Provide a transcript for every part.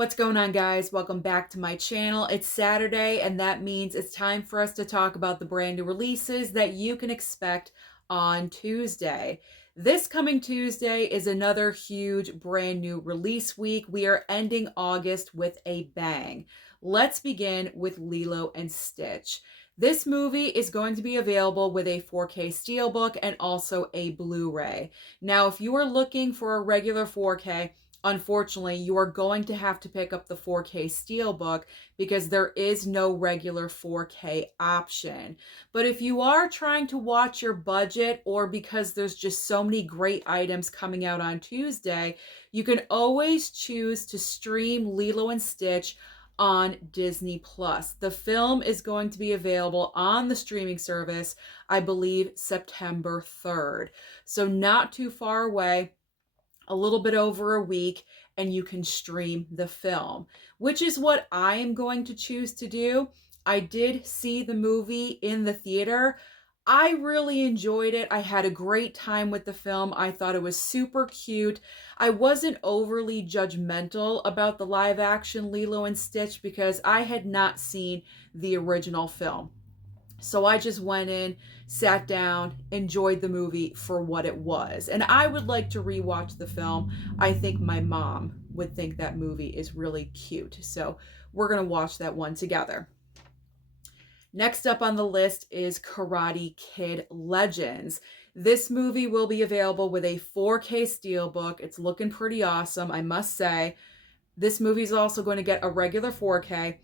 What's going on, guys? Welcome back to my channel. It's Saturday, and that means it's time for us to talk about the brand new releases that you can expect on Tuesday. This coming Tuesday is another huge brand new release week. We are ending August with a bang. Let's begin with Lilo and Stitch. This movie is going to be available with a 4K Steelbook and also a Blu-ray. Now, if you are looking for a regular 4K, unfortunately, you are going to have to pick up the 4K Steelbook because there is no regular 4K option. But if you are trying to watch your budget, or because there's just so many great items coming out on Tuesday, you can always choose to stream Lilo and Stitch on Disney Plus. The film is going to be available on the streaming service, I believe, September 3rd. So not too far away, a little bit over a week, and you can stream the film, which is what I am going to choose to do. I did see the movie in the theater. I really enjoyed it. I had a great time with the film. I thought it was super cute. I wasn't overly judgmental about the live action Lilo and Stitch because I had not seen the original film. So I just went in, sat down, enjoyed the movie for what it was. And I would like to rewatch the film. I think my mom would think that movie is really cute. So we're going to watch that one together. Next up on the list is Karate Kid Legends. This movie will be available with a 4K Steelbook. It's looking pretty awesome, I must say. This movie is also going to get a regular 4K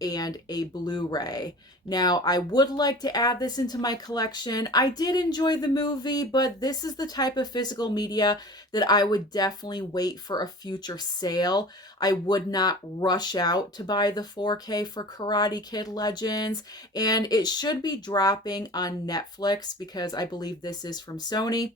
and a Blu-ray. Now, I would like to add this into my collection. I did enjoy the movie, but this is the type of physical media that I would definitely wait for a future sale. I would not rush out to buy the 4K for Karate Kid Legends, and it should be dropping on Netflix because I believe this is from Sony.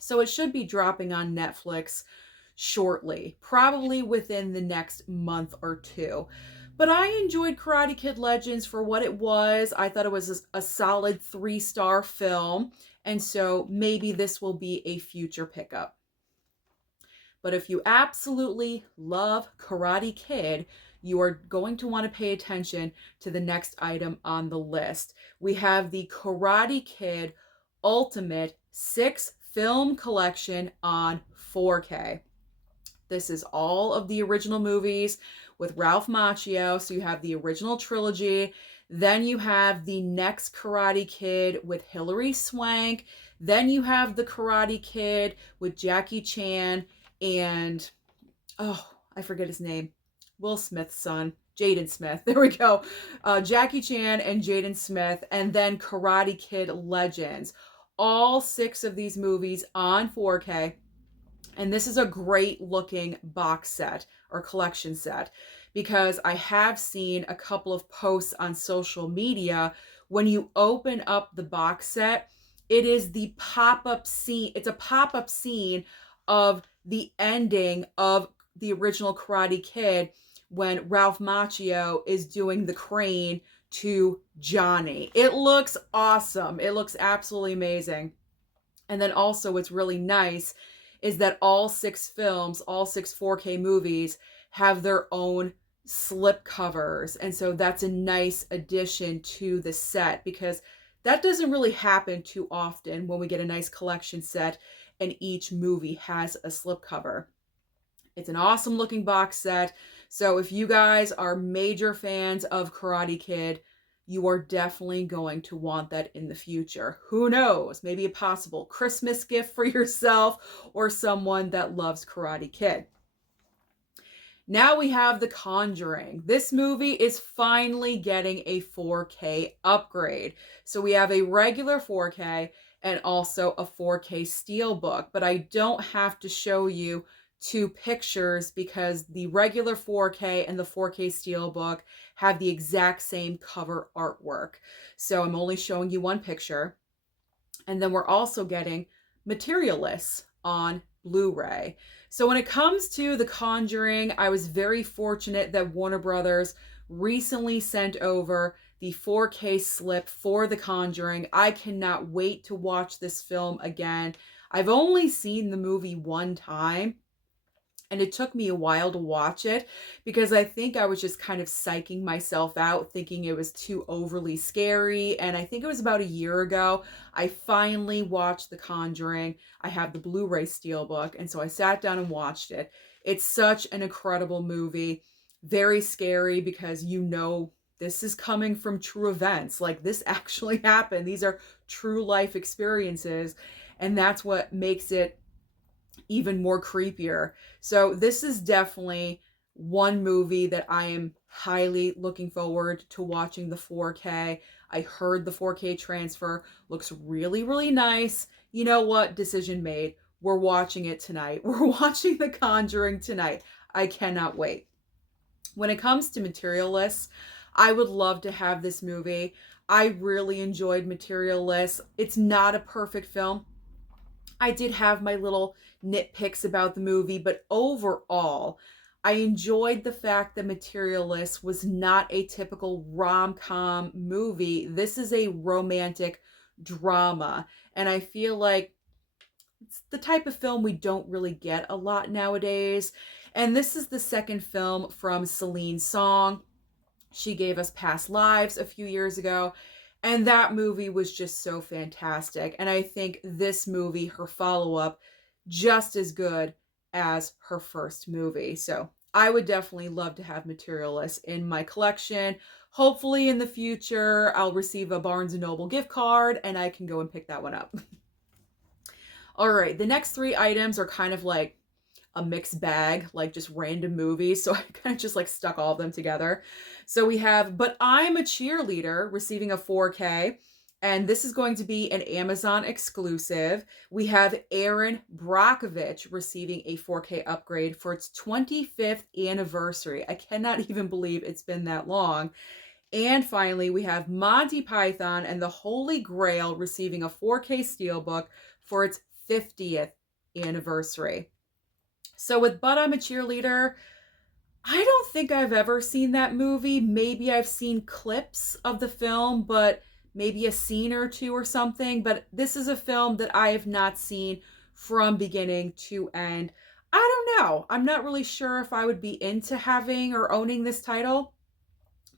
So it should be dropping on Netflix shortly, probably within the next month or two. But I enjoyed Karate Kid Legends for what it was. I thought it was a solid 3-star film, and so maybe this will be a future pickup. But if you absolutely love Karate Kid, you are going to want to pay attention to the next item on the list. We have the Karate Kid Ultimate 6-film collection on 4K. This is all of the original movies with Ralph Macchio. So you have the original trilogy. Then you have the next Karate Kid with Hilary Swank. Then you have the Karate Kid with Jackie Chan and, oh, I forget his name. Will Smith's son. Jaden Smith. There we go. Jackie Chan and Jaden Smith. And then Karate Kid Legends. All 6 of these movies on 4K. And this is a great looking box set or collection set because I have seen a couple of posts on social media. When you open up the box set, it is the pop-up scene. It's a pop-up scene of the ending of the original Karate Kid when Ralph Macchio is doing the crane to Johnny. It looks awesome. It looks absolutely amazing. And then also what's really nice is that all 6 films, all 6 4K movies have their own slip covers. And so that's a nice addition to the set because that doesn't really happen too often when we get a nice collection set and each movie has a slip cover. It's an awesome looking box set. So if you guys are major fans of Karate Kid, you are definitely going to want that in the future. Who knows? Maybe a possible Christmas gift for yourself or someone that loves Karate Kid. Now we have The Conjuring. This movie is finally getting a 4K upgrade. So we have a regular 4K and also a 4K Steelbook, but I don't have to show you 2 pictures because the regular 4K and the 4K Steelbook have the exact same cover artwork. So I'm only showing you 1 picture. And then we're also getting Materialists on Blu-ray. So when it comes to The Conjuring, I was very fortunate that Warner Brothers recently sent over the 4K slip for The Conjuring. I cannot wait to watch this film again. I've only seen the movie 1 time, And it took me a while to watch it because I think I was just kind of psyching myself out, thinking it was too overly scary. And I think it was about a year ago, I finally watched The Conjuring. I have the Blu-ray steelbook, and so I sat down and watched it. It's such an incredible movie, very scary because this is coming from true events. Like, this actually happened. These are true life experiences, and that's what makes it even more creepier. So this is definitely one movie that I am highly looking forward to watching the 4K. I heard the 4K transfer looks really, really nice. You know what? Decision made. We're watching it tonight. We're watching The Conjuring tonight. I cannot wait. When it comes to Materialists, I would love to have this movie. I really enjoyed Materialists. It's not a perfect film. I did have my little nitpicks about the movie, but overall, I enjoyed the fact that Materialist was not a typical rom-com movie. This is a romantic drama, and I feel like it's the type of film we don't really get a lot nowadays. And this is the second film from Celine Song. She gave us Past Lives a few years ago, and that movie was just so fantastic. And I think this movie, her follow-up, just as good as her first movie. So I would definitely love to have Materialists in my collection. Hopefully in the future, I'll receive a Barnes & Noble gift card and I can go and pick that one up. All right, the next three items are kind of like a mixed bag, like just random movies. So I kind of just like stuck all of them together. So we have But I'm a Cheerleader receiving a 4K. And this is going to be an Amazon exclusive. We have Erin Brockovich receiving a 4K upgrade for its 25th anniversary. I cannot even believe it's been that long. And finally, we have Monty Python and the Holy Grail receiving a 4K steelbook for its 50th anniversary. So with But I'm a Cheerleader, I don't think I've ever seen that movie. Maybe I've seen clips of the film, but maybe a scene or two or something. But this is a film that I have not seen from beginning to end. I don't know. I'm not really sure if I would be into having or owning this title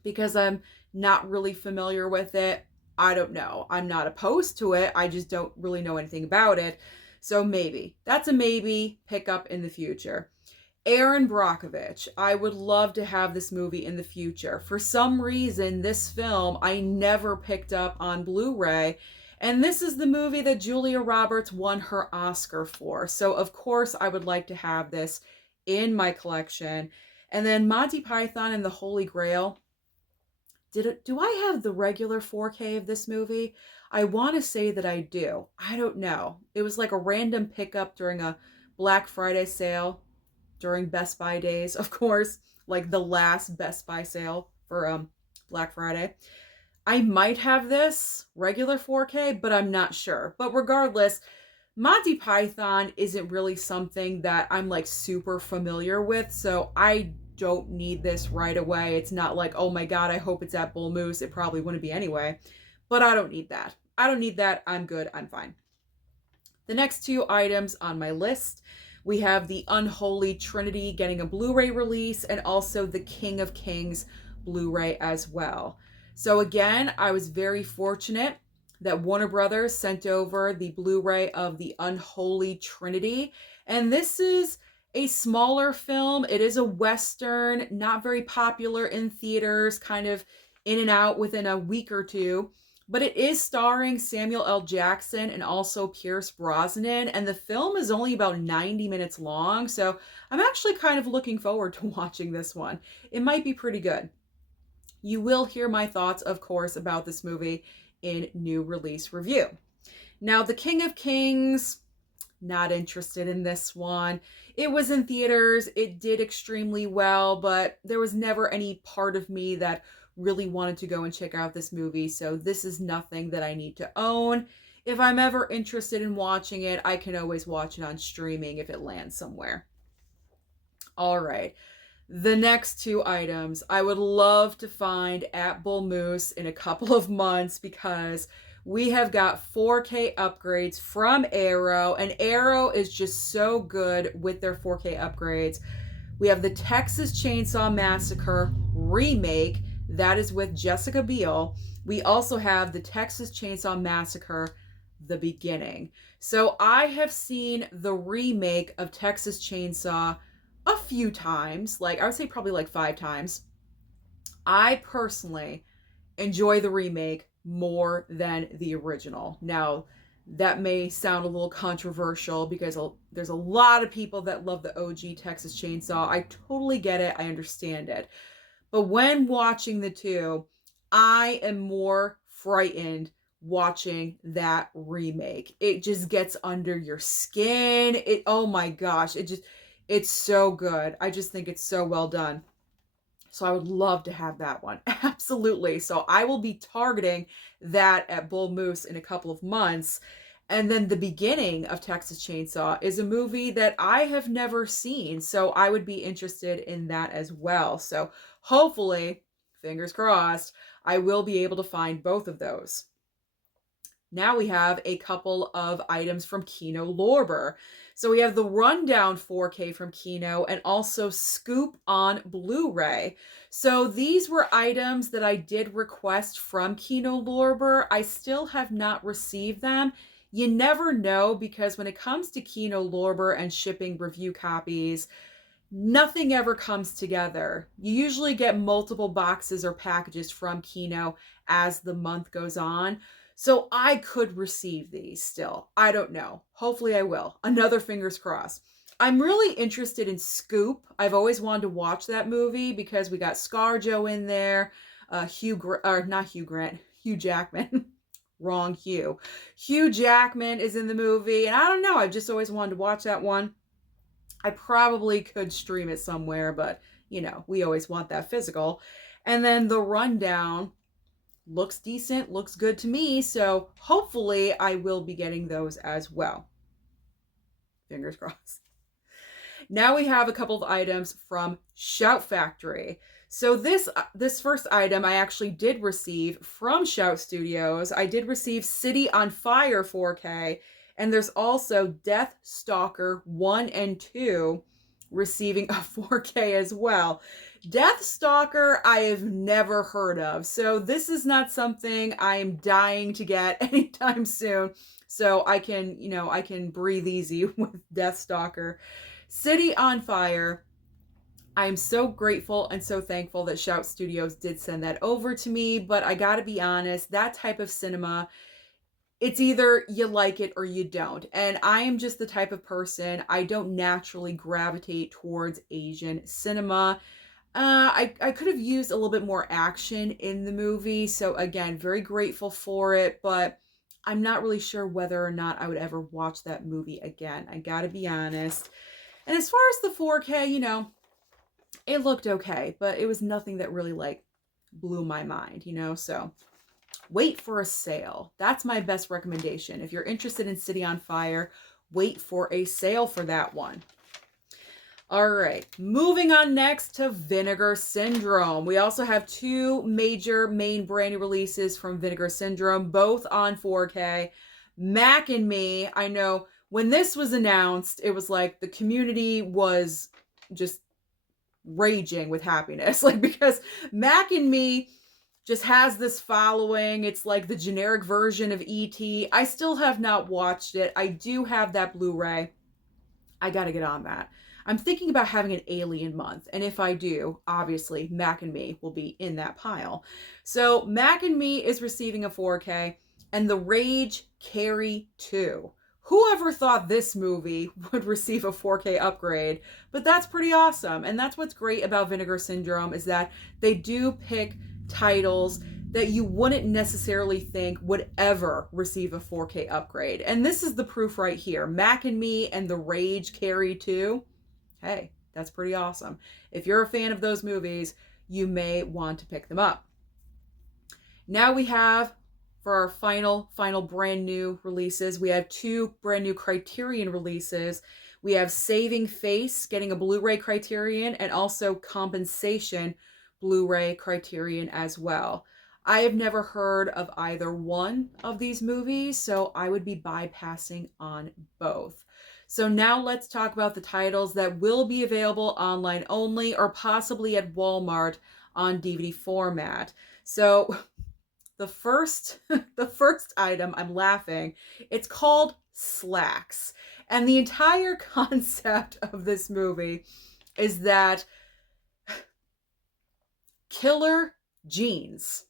because I'm not really familiar with it. I don't know. I'm not opposed to it. I just don't really know anything about it. So maybe. That's a maybe pickup in the future. Erin Brockovich. I would love to have this movie in the future. For some reason, this film I never picked up on Blu-ray. And this is the movie that Julia Roberts won her Oscar for. So of course I would like to have this in my collection. And then Monty Python and the Holy Grail. Do I have the regular 4K of this movie? I want to say that I do. I don't know. It was like a random pickup during a Black Friday sale during Best Buy days, of course, like the last Best Buy sale for Black Friday. I might have this regular 4K, but I'm not sure. But regardless, Monty Python isn't really something that I'm like super familiar with, so I don't need this right away. It's not like, oh my God, I hope it's at Bull Moose. It probably wouldn't be anyway, but I don't need that. I don't need that. I'm good. I'm fine. The next two items on my list, we have the Unholy Trinity getting a Blu-ray release and also the King of Kings Blu-ray as well. So again, I was very fortunate that Warner Brothers sent over the Blu-ray of the Unholy Trinity. And this is a smaller film. It is a Western, not very popular in theaters, kind of in and out within a week or two. But it is starring Samuel L. Jackson and also Pierce Brosnan. And the film is only about 90 minutes long. So I'm actually kind of looking forward to watching this one. It might be pretty good. You will hear my thoughts, of course, about this movie in new release review. Now, The King of Kings, not interested in this one. It was in theaters. It did extremely well, but there was never any part of me that really wanted to go and check out this movie. So this is nothing that I need to own. If I'm ever interested in watching it, I can always watch it on streaming if it lands somewhere. All right. The next two items I would love to find at Bull Moose in a couple of months because we have got 4K upgrades from Arrow, and Arrow is just so good with their 4K upgrades. We have the Texas Chainsaw Massacre remake, that is with Jessica Biel. We also have the Texas Chainsaw Massacre, the beginning. So I have seen the remake of Texas Chainsaw a few times, like I would say probably like 5 times. I personally enjoy the remake more than the original. Now, that may sound a little controversial because there's a lot of people that love the OG Texas Chainsaw. I totally get it. I understand it. But when watching the two, I am more frightened watching that remake. It just gets under your skin. Oh my gosh, it's so good. I just think it's so well done. So I would love to have that one. Absolutely. So I will be targeting that at Bull Moose in a couple of months. And then the beginning of Texas Chainsaw is a movie that I have never seen. So I would be interested in that as well. So hopefully, fingers crossed, I will be able to find both of those. Now we have a couple of items from Kino Lorber. So we have the Rundown 4K from Kino and also Scoop on Blu-ray. So these were items that I did request from Kino Lorber. I still have not received them. You never know, because when it comes to Kino Lorber and shipping review copies, nothing ever comes together. You usually get multiple boxes or packages from Kino as the month goes on. So I could receive these still. I don't know. Hopefully I will. Another fingers crossed. I'm really interested in Scoop. I've always wanted to watch that movie because we got ScarJo in there. Hugh Jackman. Wrong Hugh. Hugh Jackman is in the movie. And I don't know. I've just always wanted to watch that one. I probably could stream it somewhere, but you know, we always want that physical. And then the Rundown looks decent, looks good to me, so hopefully I will be getting those as well. Fingers crossed. Now we have a couple of items from Shout Factory. So this first item I actually did receive from Shout Studios. I did receive City on Fire 4K, and there's also Deathstalker 1 and 2 receiving a 4K as well. Deathstalker I have never heard of, so this is not something I am dying to get anytime soon, so I can breathe easy with Deathstalker. City on Fire, I am so grateful and so thankful that Shout Studios did send that over to me, but I gotta be honest, that type of cinema, it's either you like it or you don't. And I am just the type of person, I don't naturally gravitate towards Asian cinema. I could have used a little bit more action in the movie. So again, very grateful for it, but I'm not really sure whether or not I would ever watch that movie again. I gotta be honest. And as far as the 4K, it looked okay, but it was nothing that really like blew my mind, so wait for a sale. That's my best recommendation. If you're interested in City on Fire, wait for a sale for that one. All right, moving on next to Vinegar Syndrome. We also have 2 major main brand new releases from Vinegar Syndrome, both on 4K. Mac and Me, I know when this was announced, it was like the community was just raging with happiness, like, because Mac and Me just has this following. It's like the generic version of E.T. I still have not watched it. I do have that Blu-ray. I gotta get on that. I'm thinking about having an Alien month, and if I do, obviously Mac and Me will be in that pile. So Mac and Me is receiving a 4K, and The Rage Carrie 2. Whoever thought this movie would receive a 4K upgrade, but that's pretty awesome. And that's what's great about Vinegar Syndrome, is that they do pick titles that you wouldn't necessarily think would ever receive a 4K upgrade. And this is the proof right here. Mac and Me and The Rage Carrie 2. Hey, that's pretty awesome. If you're a fan of those movies, you may want to pick them up. Now we have, for our final brand new releases, we have 2 brand new Criterion releases. We have Saving Face getting a Blu-ray Criterion, and also Compensation Blu-ray Criterion as well. I have never heard of either one of these movies, so I would be bypassing on both. So now let's talk about the titles that will be available online only or possibly at Walmart on DVD format. So the first the first item, I'm laughing, it's called Slaxx. And the entire concept of this movie is that killer jeans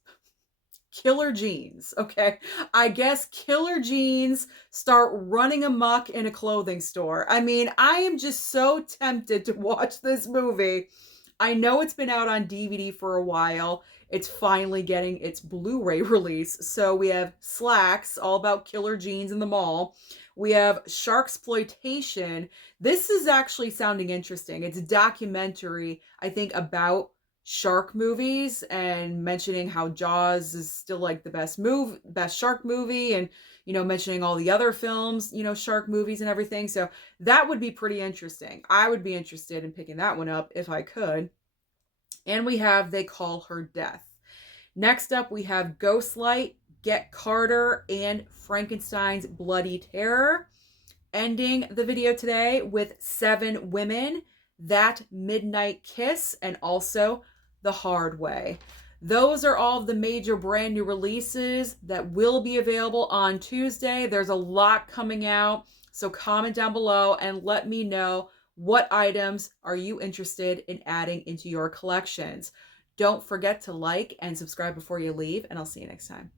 killer jeans, okay? I guess killer jeans start running amok in a clothing store. I mean, I am just so tempted to watch this movie. I know it's been out on DVD for a while. It's finally getting its Blu-ray release. So we have Slaxx, all about killer jeans in the mall. We have Sharksploitation. This is actually sounding interesting. It's a documentary, I think, about shark movies and mentioning how Jaws is still like the best shark movie, and mentioning all the other films, shark movies and everything. So that would be pretty interesting. I would be interested in picking that one up if I could. And we have They Call Her Death. Next up, we have Ghostlight, Get Carter, and Frankenstein's Bloody Terror. Ending the video today with Seven Women, That Midnight Kiss, and also The Hard Way. Those are all of the major brand new releases that will be available on Tuesday. There's a lot coming out, so comment down below and let me know what items are you interested in adding into your collections. Don't forget to like and subscribe before you leave, and I'll see you next time.